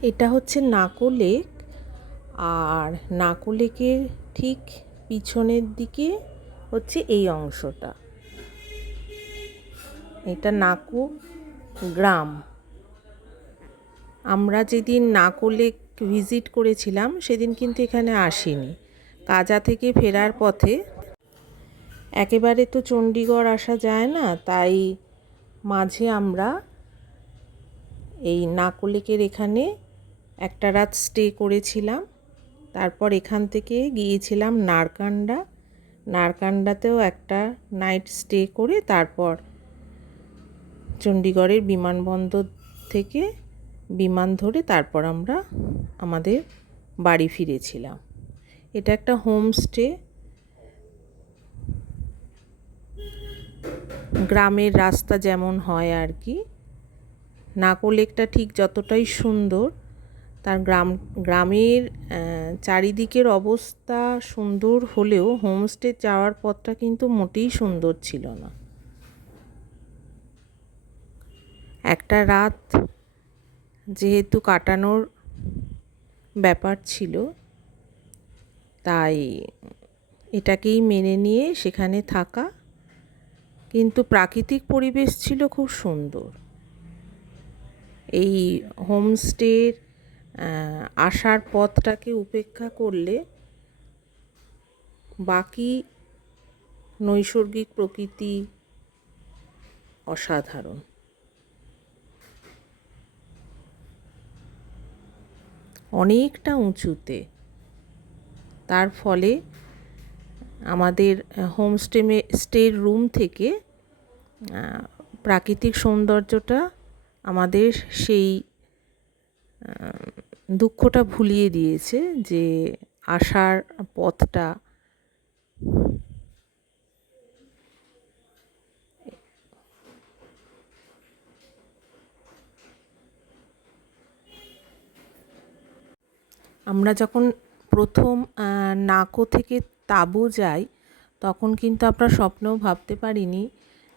এটা হচ্ছে নাকো লেক। আর নাকো লেকের ঠিক পিছনের দিকে হচ্ছে এই অংশটা, এটা নাকো গ্রাম। আমরা যেদিন নাকো লেক ভিজিট করেছিলাম সেদিন কিন্তু এখানে আসিনি। কাজা থেকে ফেরার পথে, একেবারে তো চণ্ডীগড় আসা যায় না, তাই মাঝে আমরা এই নাকো লেকের এখানে একটা রাত স্টে করেছিলাম। তারপর এখান থেকে গিয়েছিলাম নারকান্ডা। নারকান্ডাতেও একটা নাইট স্টে করে তারপর চণ্ডীগড়ের বিমানবন্দর থেকে বিমান ধরে তারপর আমরা আমাদের বাড়ি ফিরেছিলাম। এটা একটা হোমস্টে, গ্রামের রাস্তা যেমন হয় আর কি। নাকো লেকটা ঠিক যতটাই সুন্দর, তার গ্রামের চারিদিকের অবস্থা সুন্দর হলেও হোমস্টে যাওয়ার পথটা কিন্তু মোটেই সুন্দর ছিল না। একটা রাত যেহেতু কাটানোর ব্যাপার ছিল, তাই এটাকেই মেনে নিয়ে সেখানে থাকা। কিন্তু প্রাকৃতিক পরিবেশ ছিল খুব সুন্দর। এই হোমস্টের আসার পথটাকে উপেক্ষা করলে বাকি নৈসর্গিক প্রকৃতি অসাধারণ। অনেকটা উঁচুতে, তার ফলে আমাদের স্টের রুম থেকে প্রাকৃতিক সৌন্দর্যটা আমাদের সেই দুঃখটা ভুলিয়ে দিয়েছে যে আসার পথটা আমরা যখন প্রথম নাকো থেকে তাবু যাই তখন কিন্তু আমরা স্বপ্নেও ভাবতে পারিনি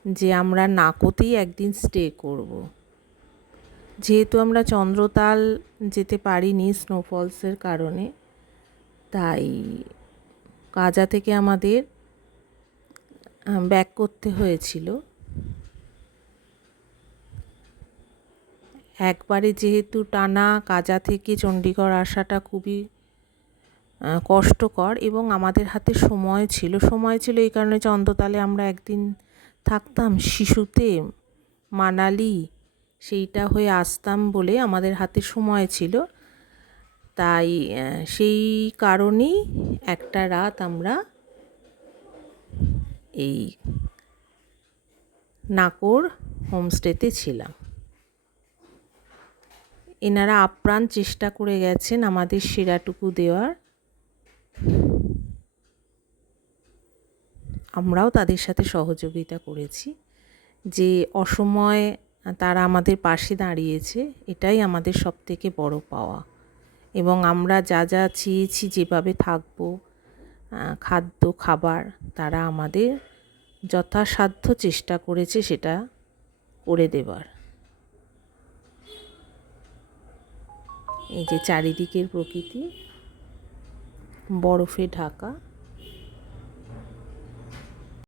যে আমরা নাকোতেই একদিন স্টে করব। যেহেতু আমরা চন্দ্রতাল যেতে পারিনি স্নোফলসের কারণে, তাই কাজা থেকে আমাদের ব্যাক করতে হয়েছিল। একবারে যেহেতু টানা কাজা থেকে চণ্ডীগড় আসাটা খুবই কষ্টকর, এবং আমাদের হাতে সময় ছিল এই কারণে চন্দ্রতালে আমরা একদিন থাকতাম, শিশুতে মানালি সেইটা হয়ে আসতাম বলে আমাদের হাতে সময় ছিল। তাই সেই কারণেই একটা রাত আমরা এই নাকোর হোমস্টেতে ছিলাম। এনারা আপ্রাণ চেষ্টা করে গেছেন আমাদের সেরাটুকু দেওয়ার। আমরাও তাদের সাথে সহযোগিতা করেছি। যে অসময়ে তারা আমাদের পাশে দাঁড়িয়েছে, এটাই আমাদের সবথেকে বড় পাওয়া। এবং আমরা যা যা চেয়েছি, যেভাবে থাকবো, খাদ্য খাবার, তারা আমাদের যথাসাধ্য চেষ্টা করেছে সেটা করে দেবার। এই যে চারিদিকের প্রকৃতি বরফে ঢাকা।